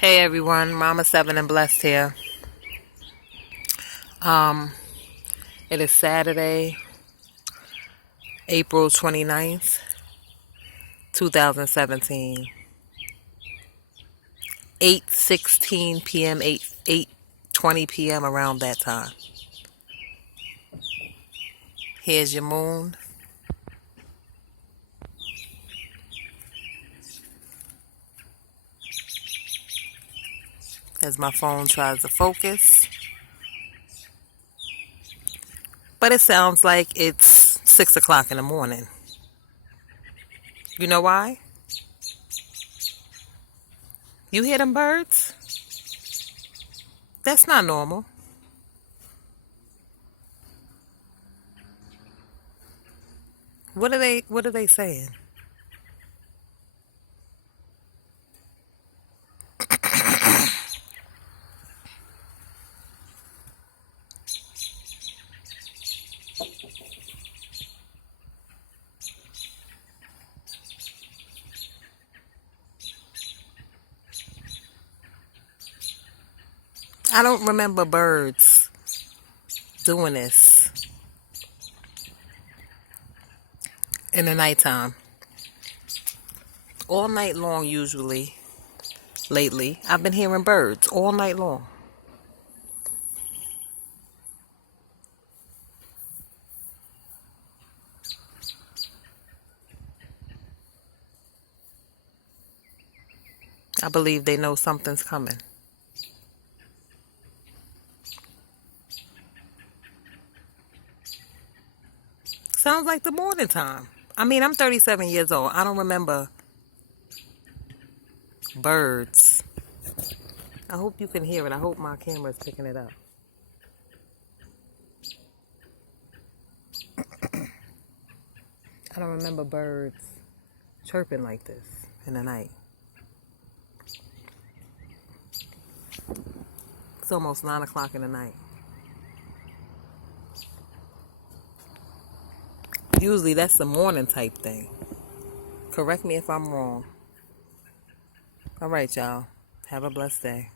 Hey everyone, Mama Seven and Blessed here. Um, it is Saturday, April 29th, 2017, 8:16 p.m., 8:20 p.m. around that time. Here's your moon. As my phone tries to focus. But it sounds like it's 6 o'clock in the morning. You know why? You hear them birds? That's not normal. What are they saying? I don't remember birds doing this in the nighttime. All night long, usually, lately, I've been hearing birds all night long. I believe they know something's coming. Sounds like the morning time. I mean, I'm 37 years old. I don't remember birds. I hope you can hear it. I hope my camera's picking it up. I don't remember birds chirping like this in the night. It's almost 9 o'clock in the night. Usually that's the morning type thing. Correct me if I'm wrong. All right, y'all. Have a blessed day.